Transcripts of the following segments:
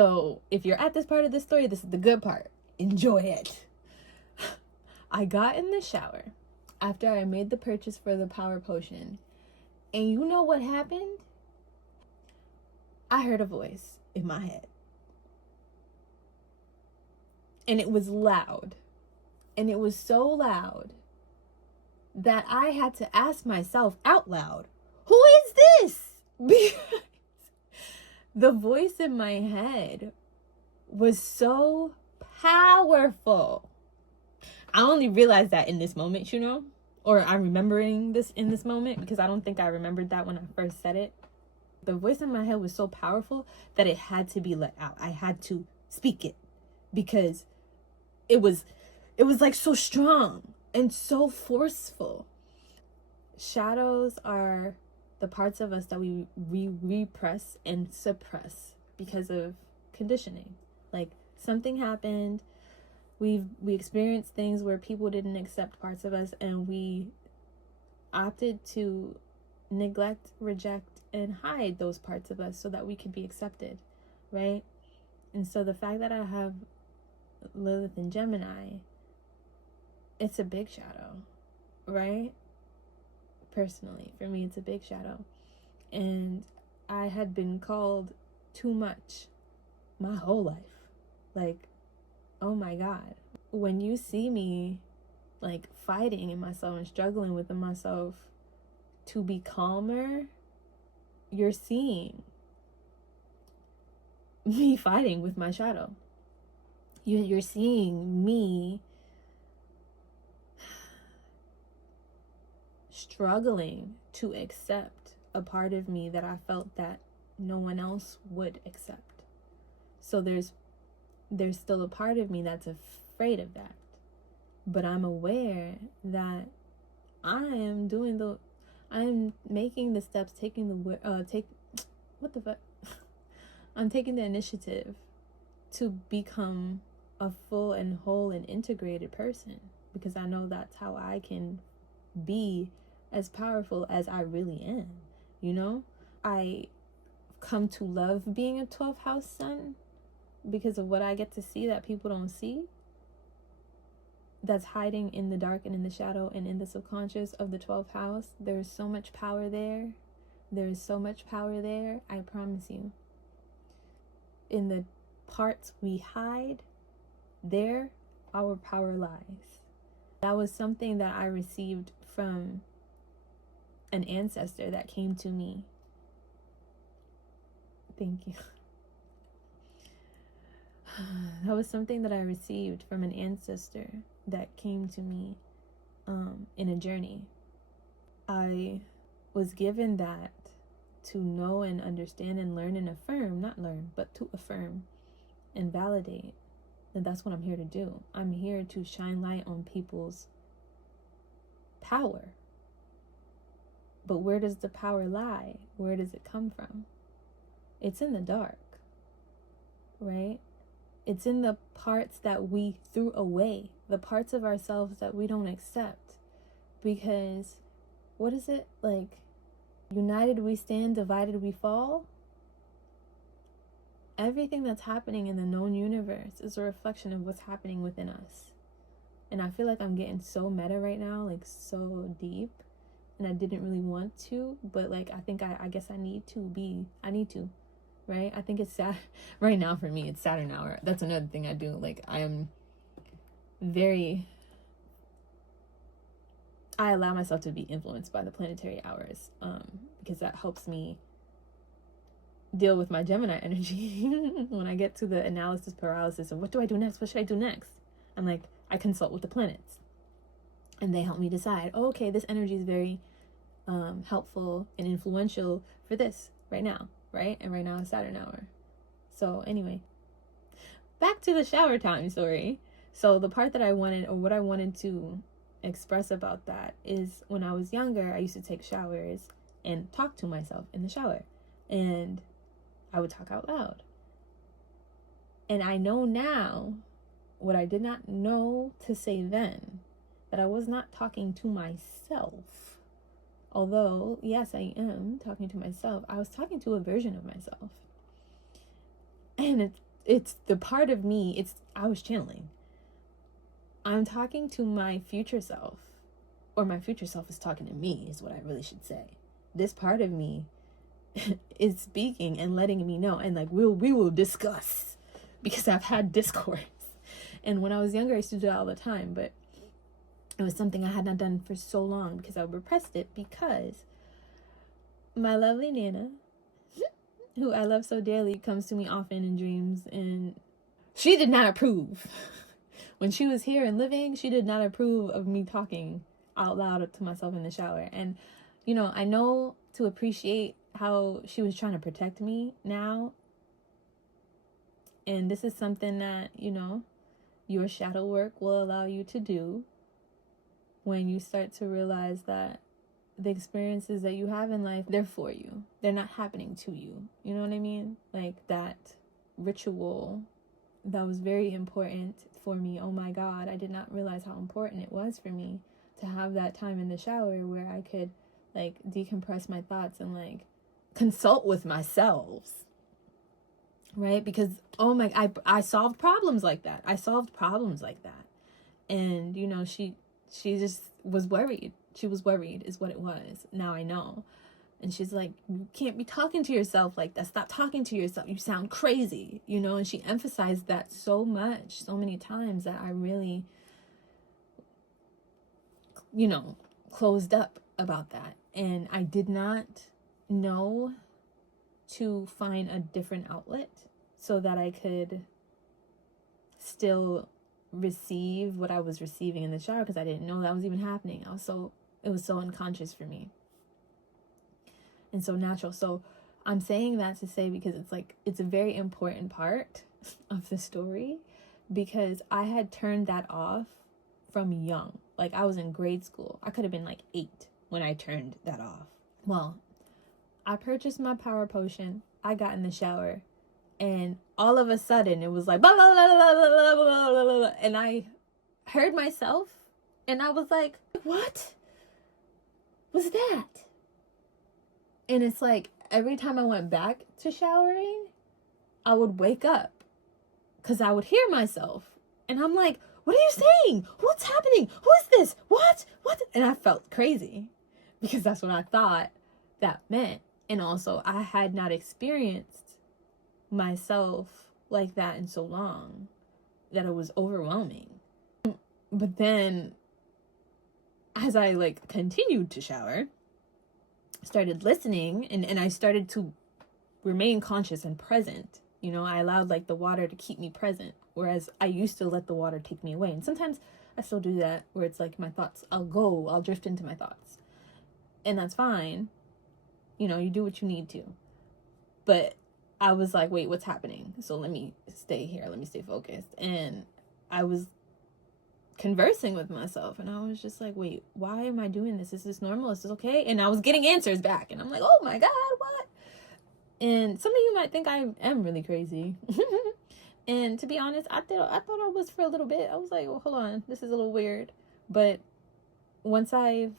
So if you're at this part of the story, this is the good part. Enjoy it. I got in the shower after I made the purchase for the power potion. And you know what happened? I heard a voice in my head. And it was loud. And it was so loud that I had to ask myself out loud, who is this? Because the voice in my head was so powerful. I only realized that in this moment, or I'm remembering this in this moment, because I don't think I remembered that when I first said it. The voice in my head was so powerful that it had to be let out. I had to speak it because it was like so strong and so forceful. Shadows are the parts of us that we repress and suppress because of conditioning. Like something happened, we experienced things where people didn't accept parts of us, and we opted to neglect, reject, and hide those parts of us so that we could be accepted, right? And so the fact that I have Lilith and Gemini, it's a big shadow, right? Personally, for me, it's a big shadow. And I had been called too much my whole life. Like, oh my God. When you see me like fighting in myself and struggling within myself to be calmer, you're seeing me fighting with my shadow. You're seeing me struggling to accept a part of me that I felt that no one else would accept. So there's still a part of me that's afraid of that. But I'm aware that I'm making the steps, I'm taking the initiative to become a full and whole and integrated person, because I know that's how I can be as powerful as I really am. I come to love being a 12th house sun because of what I get to see that people don't see, that's hiding in the dark and in the shadow and in the subconscious of the 12th house. There's so much power there. There's so much power there, I promise you. In the parts we hide, there our power lies. That was something that I received from an ancestor that came to me. Thank you. That was something that I received from an ancestor that came to me in a journey. I was given that to know and understand and learn and affirm, not learn, but to affirm and validate. And that's what I'm here to do. I'm here to shine light on people's power. But where does the power lie? Where does it come from? It's in the dark, right? It's in the parts that we threw away, the parts of ourselves that we don't accept. Because, what is it? Like, united we stand, divided we fall. Everything that's happening in the known universe is a reflection of what's happening within us. And I feel like I'm getting so meta right now, like so deep. And I didn't really want to, but like I think I guess I need to, right? I think it's sad right now for me. It's Saturn hour. That's another thing I do. Like I allow myself to be influenced by the planetary hours, because that helps me deal with my Gemini energy. When I get to the analysis paralysis of what do I do next? What should I do next? I'm like, I consult with the planets and they help me decide, oh, okay, this energy is very helpful and influential for this right now, right? And right now is Saturn hour. So anyway, back to the shower time story. So the part that I wanted, or what I wanted to express about that, is when I was younger, I used to take showers and talk to myself in the shower, and I would talk out loud. And I know now what I did not know to say then, that I was not talking to myself. Although, yes, I am talking to myself. I was talking to a version of myself. And it's the part of me, I was channeling. I'm talking to my future self, or my future self is talking to me, is what I really should say. This part of me is speaking and letting me know, and like we will discuss, because I've had discourse. And when I was younger, I used to do that all the time, but it was something I had not done for so long because I repressed it, because my lovely Nana, who I love so dearly, comes to me often in dreams, and she did not approve. When she was here and living, she did not approve of me talking out loud to myself in the shower. And, you know, I know to appreciate how she was trying to protect me now. And this is something that, you know, your shadow work will allow you to do when you start to realize that the experiences that you have in life, they're for you. They're not happening to you. You know what I mean? Like that ritual that was very important for me. Oh my God, I did not realize how important it was for me to have that time in the shower where I could like decompress my thoughts and like consult with myself. Right? Because I solved problems like that. And you know, she just was worried. She was worried is what it was. Now I know. And she's like, you can't be talking to yourself like that. Stop talking to yourself. You sound crazy, you know? And she emphasized that so much, so many times, that I really, you know, closed up about that. And I did not know to find a different outlet so that I could still receive what I was receiving in the shower, because I didn't know that was even happening. It was so unconscious for me and so natural. So I'm saying that to say, because it's like, it's a very important part of the story, because I had turned that off from young. Like I was in grade school. I could have been like 8 when I turned that off. Well, I purchased my power potion. I got in the shower, and all of a sudden it was like, blah, blah, blah, blah, blah, blah, blah, blah, and I heard myself, and I was like, what was that? And it's like, every time I went back to showering, I would wake up because I would hear myself. And I'm like, what are you saying? What's happening? Who is this? What? And I felt crazy because that's what I thought that meant. And also, I had not experienced myself like that in so long that it was overwhelming. But then, as I like continued to shower, started listening, and I started to remain conscious and present. You know, I allowed like the water to keep me present, whereas I used to let the water take me away. And sometimes I still do that, where it's like my thoughts, I'll drift into my thoughts, and that's fine. You know, you do what you need to. But I was like, wait, what's happening? So let me stay here, let me stay focused. And I was conversing with myself, and I was just like, wait, why am I doing this? Is this normal? Is this okay? And I was getting answers back, and I'm like, oh my God, what? And some of you might think I am really crazy. And to be honest, I thought I was for a little bit. I was like, well, hold on, this is a little weird. But once I've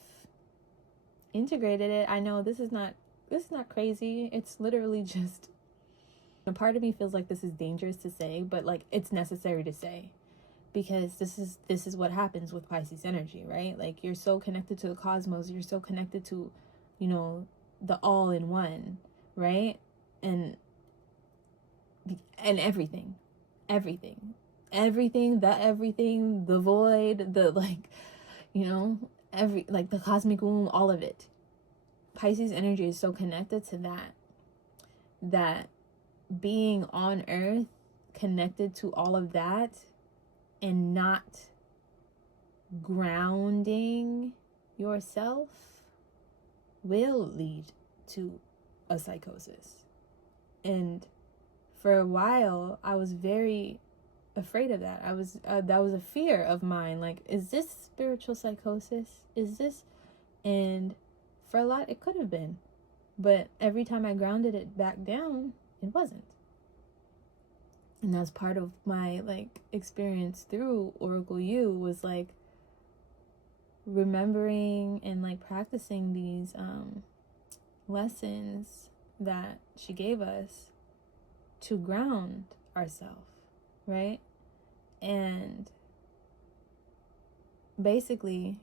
integrated it, I know this is not crazy. It's literally just, a part of me feels like this is dangerous to say, but like it's necessary to say. Because this is what happens with Pisces energy, right? Like you're so connected to the cosmos, you're so connected to, you know, the all in one, right? And everything, the void, the like, you know, like the cosmic womb, all of it. Pisces energy is so connected to that being on Earth, connected to all of that, and not grounding yourself will lead to a psychosis. And for a while, I was very afraid of that. That was a fear of mine. Like, is this spiritual psychosis? Is this? And for a lot, it could have been. But every time I grounded it back down, it wasn't. And that's part of my like experience through Oracle You, was like remembering and like practicing these lessons that she gave us to ground ourselves, right? And basically,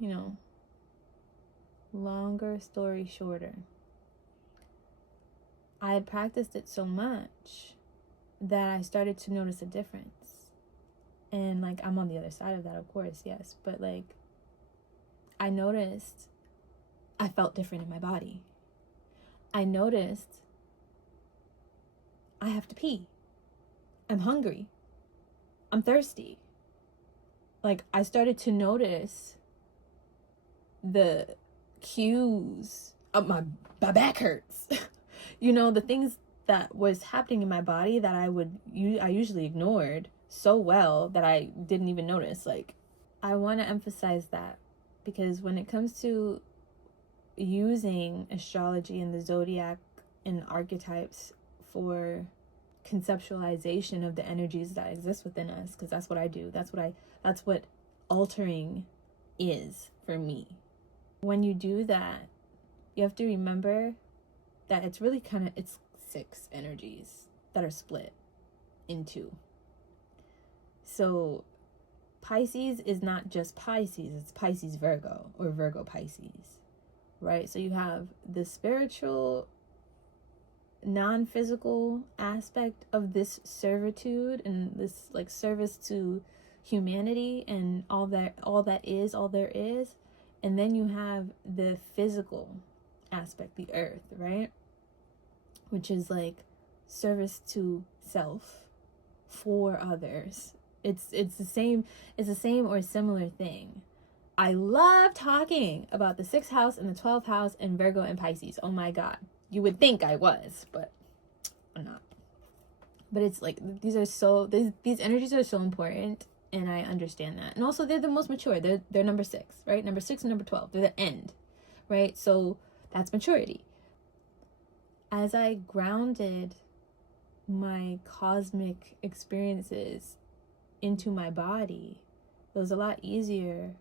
longer story shorter, I had practiced it so much that I started to notice a difference. And like, I'm on the other side of that, of course, yes. But like, I noticed I felt different in my body. I noticed I have to pee. I'm hungry. I'm thirsty. Like, I started to notice the cues of my back hurts. The things that was happening in my body that I usually ignored so well that I didn't even notice. Like, I want to emphasize that, because when it comes to using astrology and the zodiac and archetypes for conceptualization of the energies that exist within us, because that's what I do. That's what altering is for me. When you do that, you have to remember that it's really it's 6 energies that are split in 2. So Pisces is not just Pisces, it's Pisces Virgo or Virgo Pisces, right? So you have the spiritual, non-physical aspect of this servitude and this like service to humanity and all there is. And then you have the physical aspect, the earth, right? Which is like service to self for others. It's the same or similar thing. I love talking about the 6th house and the 12th house and Virgo and Pisces. Oh my God. You would think I was, but I'm not. But it's like, these energies are so important, and I understand that. And also, they're the most mature. They're number 6, right? Number 6 and number 12. They're the end, right? So that's maturity. As I grounded my cosmic experiences into my body, it was a lot easier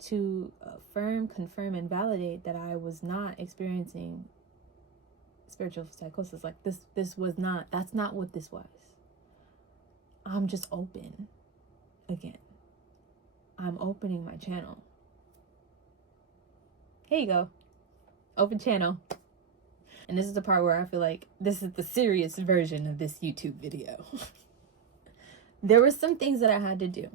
to affirm, confirm, and validate that I was not experiencing spiritual psychosis. Like, that's not what this was. I'm just open again. I'm opening my channel. Here you go. Open channel. And this is the part where I feel like this is the serious version of this YouTube video. There were some things that I had to do.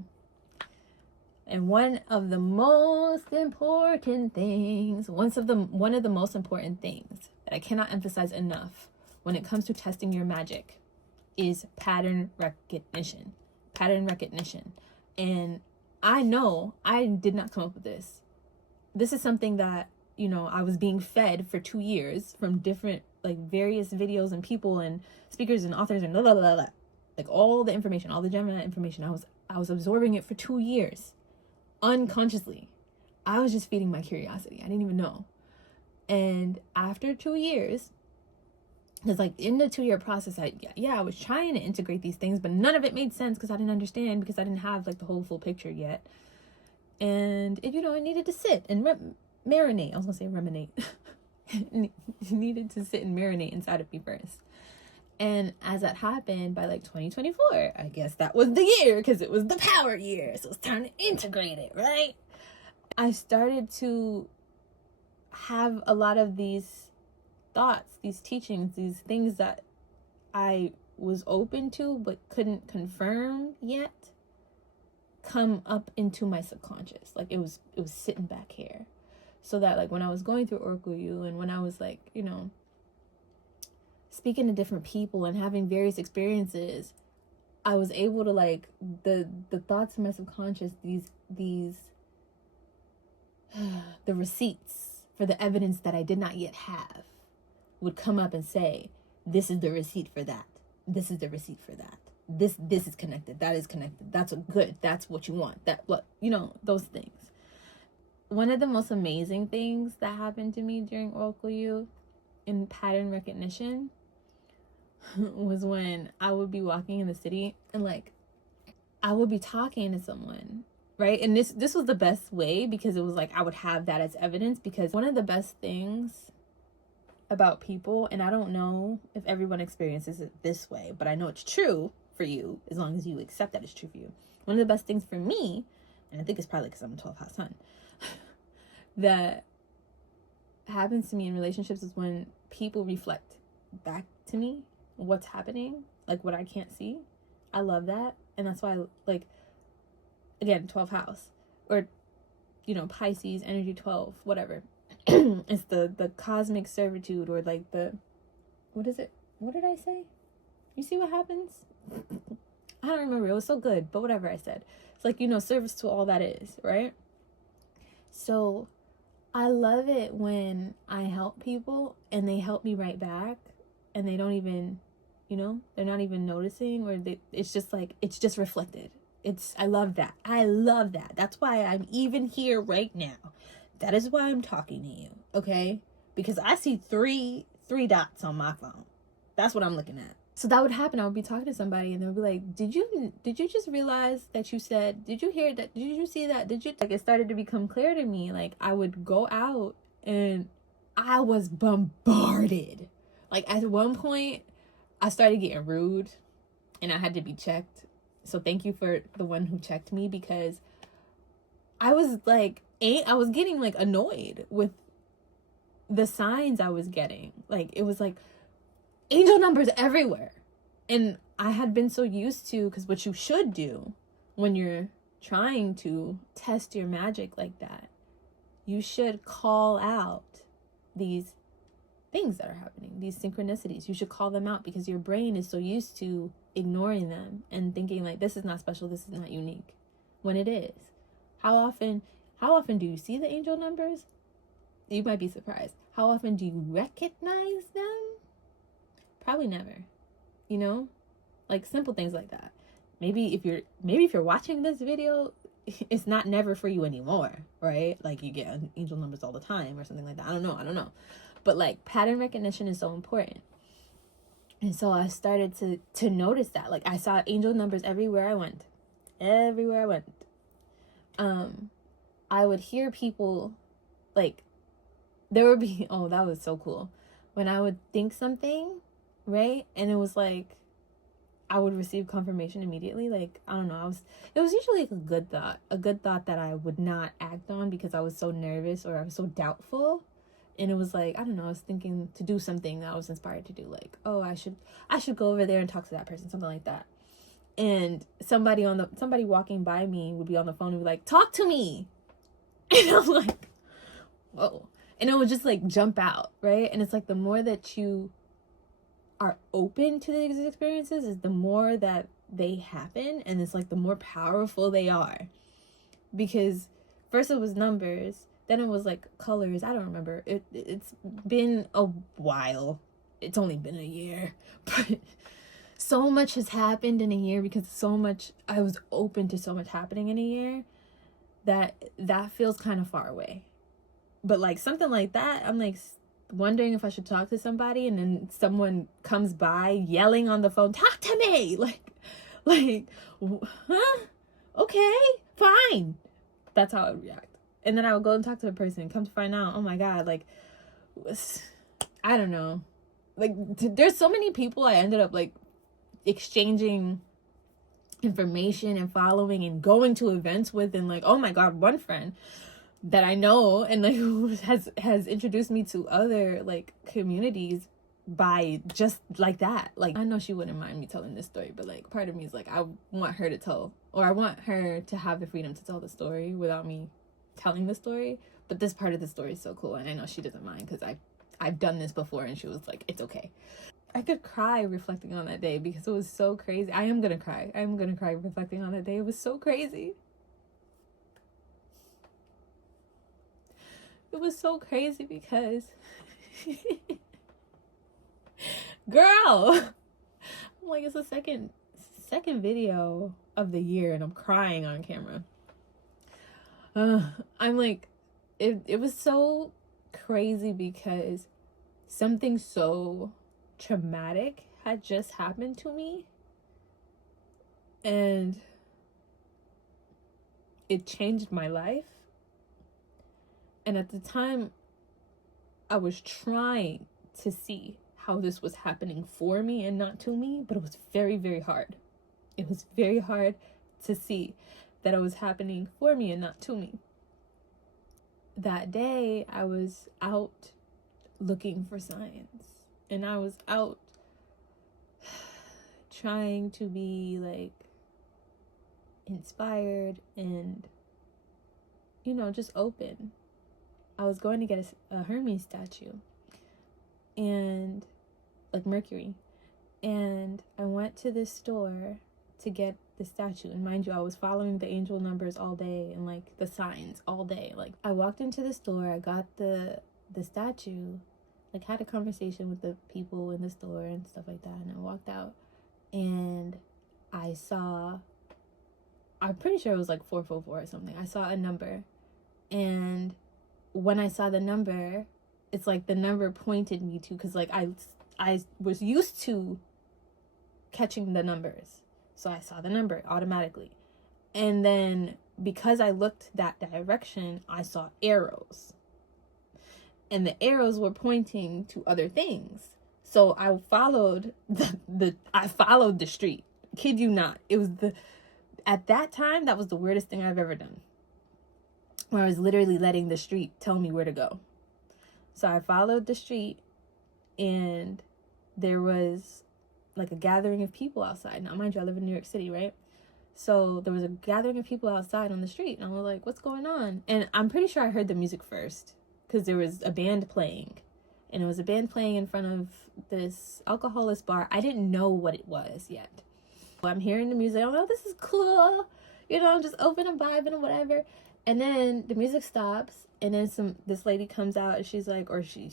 And one of the most important things that I cannot emphasize enough when it comes to testing your magic is pattern recognition. Pattern recognition. And I know I did not come up with this. This is something that, I was being fed for 2 years from different, like, various videos and people and speakers and authors and blah, blah, blah, blah. Like, all the information, all the Gemini information. I was absorbing it for 2 years. Unconsciously. I was just feeding my curiosity. I didn't even know. And after 2 years, because like in the 2-year process, I was trying to integrate these things, but none of it made sense because I didn't understand, because I didn't have like the whole full picture yet. And it needed to sit and marinate. I was gonna say ruminate. It needed to sit and marinate inside of me first. And as that happened, by like 2024, I guess that was the year, because it was the power year. So it's time to integrate it, right? I started to have a lot of these thoughts, these teachings, these things that I was open to but couldn't confirm yet come up into my subconscious. Like, it was sitting back here. So that like when I was going through Oracle U, and when I was like, speaking to different people and having various experiences, I was able to like the thoughts in my subconscious, these the receipts for the evidence that I did not yet have would come up and say, this is the receipt for that. This is the receipt for that. This is connected. That is connected. That's good. That's what you want. That what, those things. One of the most amazing things that happened to me during Oracle U in pattern recognition was when I would be walking in the city and like I would be talking to someone, right? And this was the best way, because it was like I would have that as evidence, because one of the best things about people, and I don't know if everyone experiences it this way, but I know it's true for you as long as you accept that it's true for you. One of the best things for me, and I think it's probably because I'm a 12th house sun, that happens to me in relationships is when people reflect back to me what's happening, like what I can't see. I love that. And that's why, like, again, 12th house, or, you know, Pisces, energy 12, whatever. It's the cosmic servitude, or like the, what is it? What did I say? You see what happens? I don't remember. It was so good, but whatever I said. It's like, you know, service to all that is, right? So I love it when I help people and they help me right back, and they don't even, you know, they're not even noticing, or it's just like, it's just reflected. I love that. I love that. That's why I'm even here right now. That is why I'm talking to you, okay? Because I see three dots on my phone. That's what I'm looking at. So that would happen. I would be talking to somebody and they'll be like, did you just realize that you said, did you hear that? Did you see that? Like, it started to become clear to me. Like, I would go out and I was bombarded. Like, at one point, I started getting rude and I had to be checked. So thank you for the one who checked me, because I was like, I was getting like annoyed with the signs I was getting. Like, it was like angel numbers everywhere. And I had been so used to, because what you should do when you're trying to test your magic like that, you should call out these things that are happening, these synchronicities. You should call them out, because your brain is so used to ignoring them and thinking like, this is not special, this is not unique, when it is. How often do you see the angel numbers? You might be surprised. How often do you recognize them? Probably never. You know, like simple things like that. Maybe if you're watching this video, it's not never for you anymore, right? Like, you get angel numbers all the time or something like that. I don't know. But like, pattern recognition is so important. And so I started to notice that. Like, I saw angel numbers everywhere I went. I would hear people, like, there would be, oh, that was so cool. When I would think something, right? And it was like, I would receive confirmation immediately. Like, I don't know, it was usually like a good thought that I would not act on because I was so nervous or I was so doubtful. And it was like, I don't know, I was thinking to do something that I was inspired to do. Like, oh, I should go over there and talk to that person, something like that. And somebody walking by me would be on the phone and be like, talk to me. And I'm like, whoa. And it would just like jump out, right? And it's like, the more that you are open to these experiences, is the more that they happen. And it's like, the more powerful they are. Because first it was numbers, then it was like colors. I don't remember. It's been a while. It's only been a year. But so much has happened in a year, because I was open to so much happening in a year, that feels kind of far away. But like something like that, I'm like wondering if I should talk to somebody, and then someone comes by yelling on the phone, talk to me, like, huh? Okay, fine. That's how I would react. And then I would go and talk to the person, and come to find out, oh my God, like, I don't know. Like, there's so many people I ended up like exchanging information and following and going to events with, and like, oh my God, one friend that I know and like who has introduced me to other like communities by just like that. Like, I know she wouldn't mind me telling this story, but like, part of me is like, I want her to tell, or I want her to have the freedom to tell the story without me telling the story. But this part of the story is so cool, and I know she doesn't mind, because I've done this before, and she was like, it's okay. I could cry reflecting on that day, because it was so crazy. I'm gonna cry reflecting on that day. It was so crazy. It was so crazy because girl, I'm like, it's the second video of the year and I'm crying on camera. I'm like, it was so crazy because something so traumatic had just happened to me, and it changed my life. And at the time, I was trying to see how this was happening for me and not to me, but it was very, very hard. It was very hard to see that it was happening for me and not to me. That day, I was out looking for signs, and I was out trying to be like inspired and, you know, just open. I was going to get a Hermes statue, and like Mercury, and I went to this store to get the statue. And mind you, I was following the angel numbers all day and like the signs all day. Like, I walked into the store, I got the statue, like had a conversation with the people in the store and stuff like that, and I walked out and I saw, I'm pretty sure it was like 444 or something. I saw a number, and when I saw the number, it's like the number pointed me to, because like I was used to catching the numbers, so I saw the number automatically. And then because I looked that direction, I saw arrows, and the arrows were pointing to other things. So I followed the street. Kid you not. It was at that time, that was the weirdest thing I've ever done, where I was literally letting the street tell me where to go. So I followed the street, and there was like a gathering of people outside. Now, mind you, I live in New York City, right? So there was a gathering of people outside on the street, and I was like, what's going on? And I'm pretty sure I heard the music first, because there was a band playing, and it was a band playing in front of this alcoholist bar. I didn't know what it was yet. I'm hearing the music. I'm like, oh, this is cool. You know, I'm just open and vibing and whatever. And then the music stops, and then this lady comes out, and she's like, or she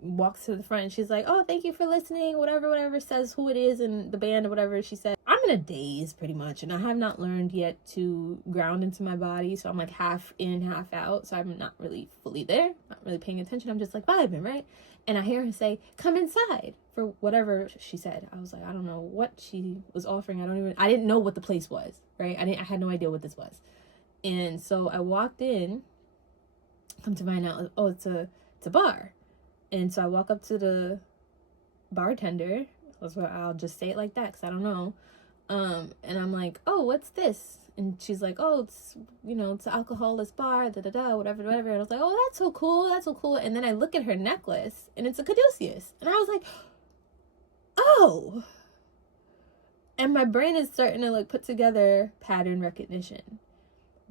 walks to the front, and she's like, oh, thank you for listening, whatever, says who it is and the band or whatever. She said, I'm in a daze pretty much, and I have not learned yet to ground into my body, so I'm like half in, half out, so I'm not really fully there, not really paying attention. I'm just like vibing, right? And I hear her say, come inside, for whatever she said. I was like, I don't know what she was offering. I didn't know what the place was, right? I had no idea what this was. And so I walked in, come to find out, oh, it's a bar. And so I walk up to the bartender. That's what I'll just say it like that, because I don't know. And I'm like, oh, what's this? And she's like, oh, it's, you know, it's an alcoholist bar, whatever. And I was like, oh, that's so cool. And then I look at her necklace, and it's a caduceus. And I was like, oh. And my brain is starting to like put together pattern recognition,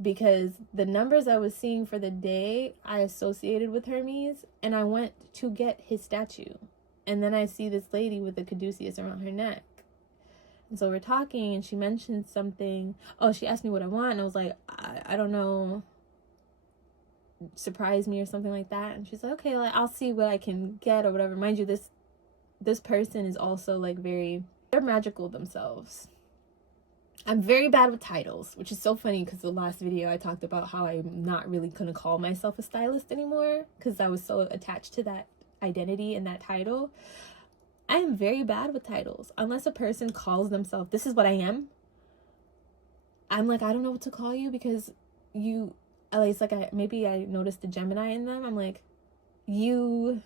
because the numbers I was seeing for the day I associated with Hermes, and I went to get his statue. And then I see this lady with a caduceus around her neck. And so we're talking, and she mentioned something. Oh, she asked me what I want, and I was like, I don't know, surprise me or something like that. And she's like, okay, like, I'll see what I can get or whatever. Mind you, this person is also like they're magical themselves. I'm very bad with titles, which is so funny, because the last video I talked about how I'm not really gonna call myself a stylist anymore, because I was so attached to that identity and that title. I am very bad with titles. Unless a person calls themselves, this is what I am, I'm like, I don't know what to call you, because you, at least like maybe I noticed the Gemini in them. I'm like, you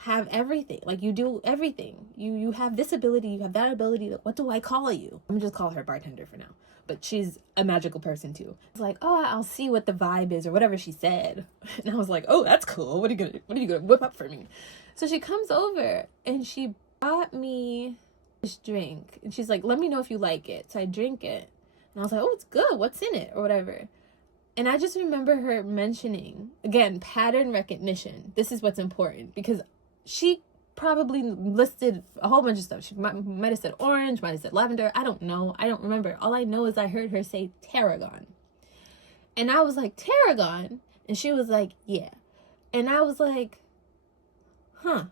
have everything, like you do everything, you have this ability, you have that ability, what do I call you? I'm just call her bartender for now, but she's a magical person too. It's like, oh, I'll see what the vibe is or whatever she said. And I was like, oh, that's cool, what are you gonna whip up for me? So she comes over, and she bought me this drink, and she's like, let me know if you like it. So I drink it, and I was like, oh, it's good, what's in it or whatever. And I just remember her mentioning, again, pattern recognition. This is what's important, because she probably listed a whole bunch of stuff. She might have said orange, might have said lavender. I don't know. I don't remember. All I know is I heard her say tarragon. And I was like, tarragon? And she was like, yeah. And I was like, huh.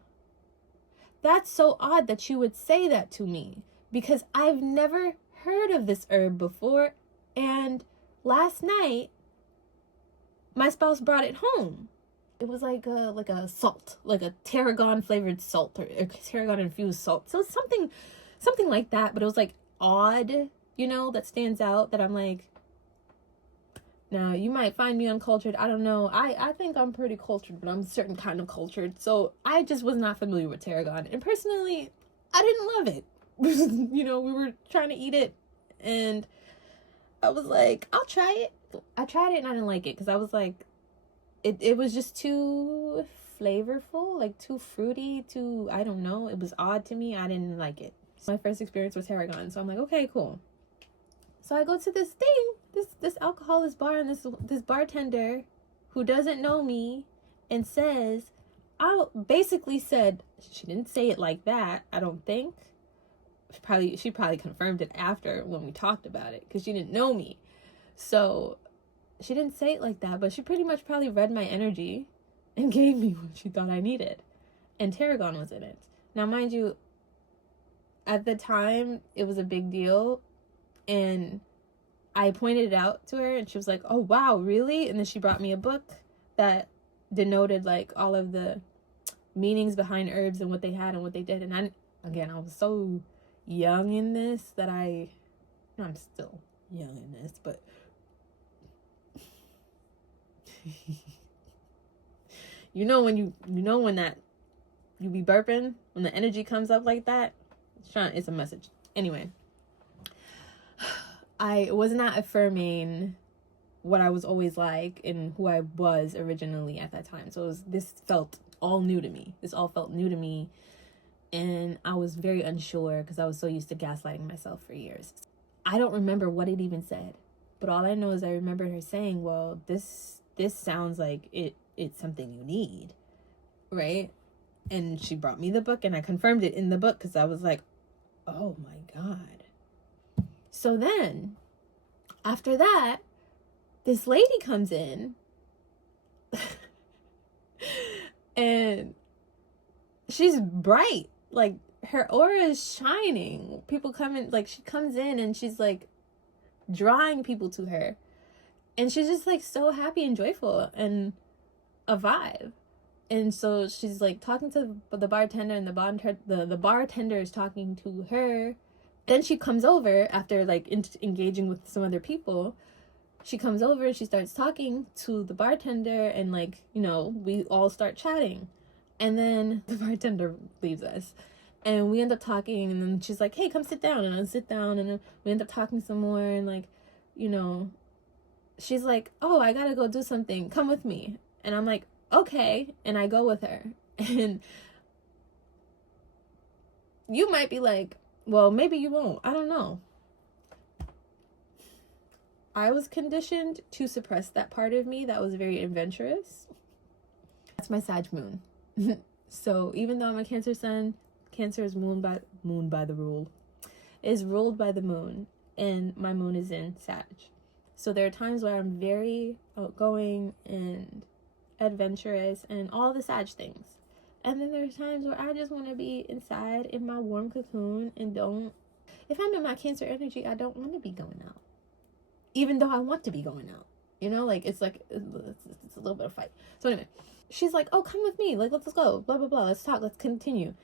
That's so odd that you would say that to me, because I've never heard of this herb before. And last night, my spouse brought it home. It was like a salt, like a tarragon flavored salt, or tarragon infused salt. So something like that, but it was like odd, you know, that stands out, that I'm like, Now, you might find me uncultured. I don't know. I think I'm pretty cultured, but I'm a certain kind of cultured. So I just was not familiar with tarragon. And personally, I didn't love it. You know, we were trying to eat it. And I was like, I'll try it. I tried it and I didn't like it. Because I was like, it was just too flavorful. Like, too fruity. Too, I don't know. It was odd to me. I didn't like it. My first experience was tarragon. So I'm like, okay, cool. So I go to this thing, this alcoholist bar, and this bartender who doesn't know me and says, I basically said, she didn't say it like that, I don't think. She probably confirmed it after when we talked about it, because she didn't know me. So she didn't say it like that, but she pretty much probably read my energy and gave me what she thought I needed. And tarragon was in it. Now, mind you, at the time, it was a big deal. And I pointed it out to her and she was like, oh, wow, really? And then she brought me a book that denoted like all of the meanings behind herbs and what they had and what they did. And I was so young in this that I'm still young in this, but when that you be burping, when the energy comes up like that, it's a message. Anyway. I was not affirming what I was always like and who I was originally at that time. So this felt all new to me. This all felt new to me. And I was very unsure because I was so used to gaslighting myself for years. I don't remember what it even said. But all I know is I remember her saying, well, this sounds like it's something you need. Right? And she brought me the book and I confirmed it in the book because I was like, oh my God. So then, after that, this lady comes in and she's bright. Like, her aura is shining. People come in, like, she comes in and she's like drawing people to her. And she's just like so happy and joyful and a vibe. And so she's like talking to the bartender and the bartender is talking to her. Then she comes over after like engaging with some other people. She comes over and she starts talking to the bartender and like, you know, we all start chatting. And then the bartender leaves us. And we end up talking and then she's like, hey, come sit down. And I sit down and then we end up talking some more and like, you know, she's like, oh, I gotta go do something. Come with me. And I'm like, okay. And I go with her. And you might be like, well, maybe you won't. I don't know. I was conditioned to suppress that part of me that was very adventurous. That's my Sag moon. So even though I'm a Cancer sun, Cancer is moon by the rule. Is ruled by the moon. And my moon is in Sag. So there are times where I'm very outgoing and adventurous and all the Sag things. And then there's times where I just want to be inside in my warm cocoon and if I'm in my Cancer energy, I don't want to be going out. Even though I want to be going out. You know, like, it's a little bit of fight. So anyway, she's like, oh, come with me. Like, let's go. Blah, blah, blah. Let's talk. Let's continue.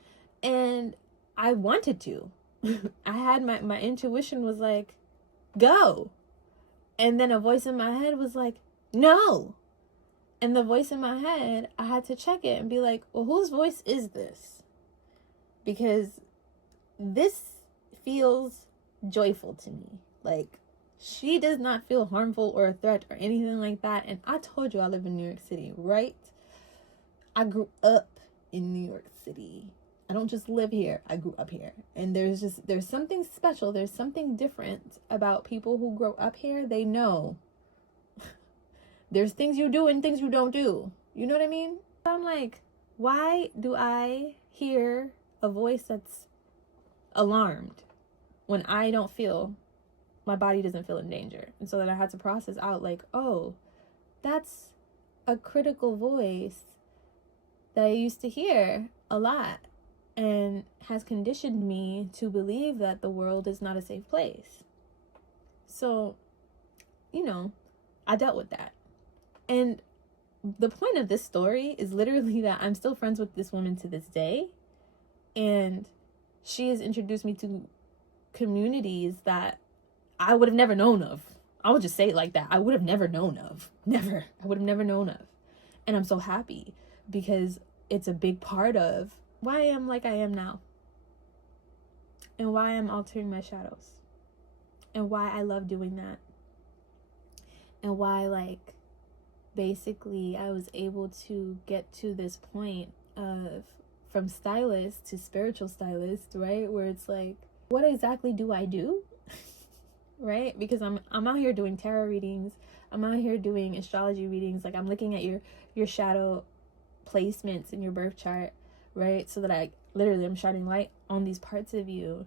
And I wanted to. I had my intuition was like, go. And then a voice in my head was like, no. And the voice in my head, I had to check it and be like, well, whose voice is this? Because this feels joyful to me. Like, she does not feel harmful or a threat or anything like that. And I told you I live in New York City, right? I grew up in New York City. I don't just live here. I grew up here. And there's something special. There's something different about people who grow up here. They know. There's things you do and things you don't do. You know what I mean? I'm like, why do I hear a voice that's alarmed when I don't feel, my body doesn't feel in danger? And so then I had to process out like, oh, that's a critical voice that I used to hear a lot and has conditioned me to believe that the world is not a safe place. So, you know, I dealt with that. And the point of this story is literally that I'm still friends with this woman to this day. And she has introduced me to communities that I would have never known of I would just say it like that. I would have never known of. Never. I would have never known of. And I'm so happy because it's a big part of why I am like I am now. And why I'm altering my shadows. And why I love doing that. And why, like, basically I was able to get to this point of from stylist to spiritual stylist, right? Where it's like, what exactly do I do? Right? Because I'm out here doing tarot readings. I'm out here doing astrology readings. Like, I'm looking at your shadow placements in your birth chart, right? So that I'm shining light on these parts of you.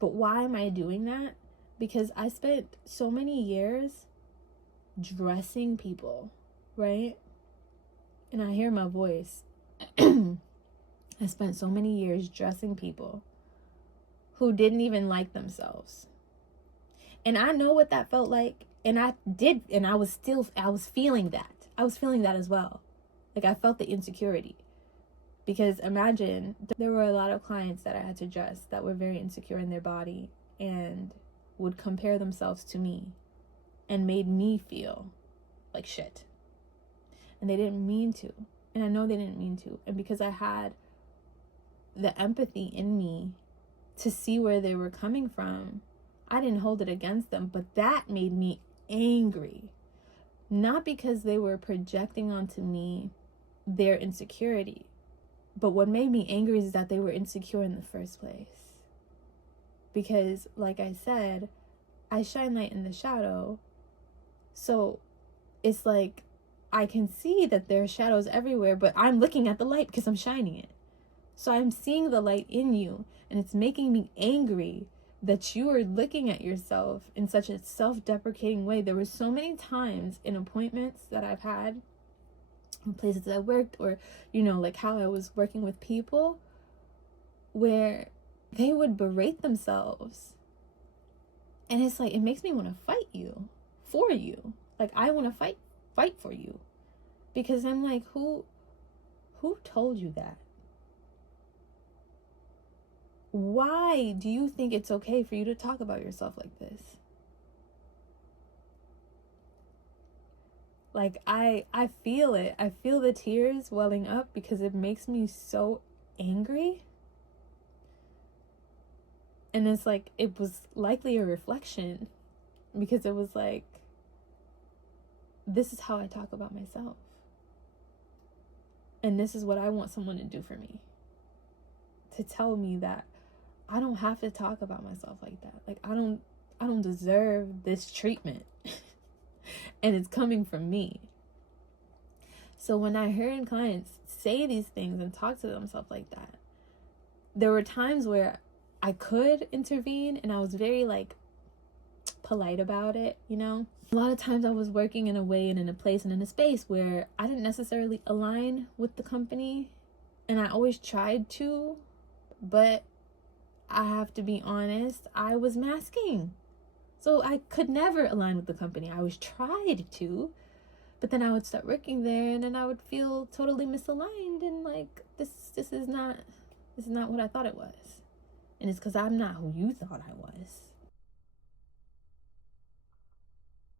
But why am I doing that? Because I spent so many years dressing people, right? And I hear my voice. I spent so many years dressing people who didn't even like themselves. And I know what that felt like. And I did. And I was feeling that. I was feeling that as well. Like, I felt the insecurity. Because imagine, there were a lot of clients that I had to dress that were very insecure in their body and would compare themselves to me and made me feel like shit. And they didn't mean to. And I know they didn't mean to. And because I had the empathy in me to see where they were coming from, I didn't hold it against them. But that made me angry. Not because they were projecting onto me their insecurity. But what made me angry is that they were insecure in the first place. Because, like I said, I shine light in the shadow. So it's like I can see that there are shadows everywhere, but I'm looking at the light because I'm shining it. So I'm seeing the light in you, and it's making me angry that you are looking at yourself in such a self-deprecating way. There were so many times in appointments that I've had, in places that I worked, or, you know, like how I was working with people, where they would berate themselves. And it's like, it makes me want to fight you, for you. Like, I want to fight for you. Because I'm like, who told you that? Why do you think it's okay for you to talk about yourself like this? Like, I feel it. I feel the tears welling up because it makes me so angry. And it's like, it was likely a reflection, because it was like, this is how I talk about myself. And this is what I want someone to do for me. To tell me that I don't have to talk about myself like that. Like, I don't deserve this treatment. And it's coming from me. So when I heard clients say these things and talk to themselves like that, there were times where I could intervene, and I was very, like, polite about it, you know? A lot of times I was working in a way and in a place and in a space where I didn't necessarily align with the company. And I always tried to, but I have to be honest, I was masking. So I could never align with the company. I always tried to, but then I would start working there, and then I would feel totally misaligned, and like, this is not what I thought it was. And it's because I'm not who you thought I was.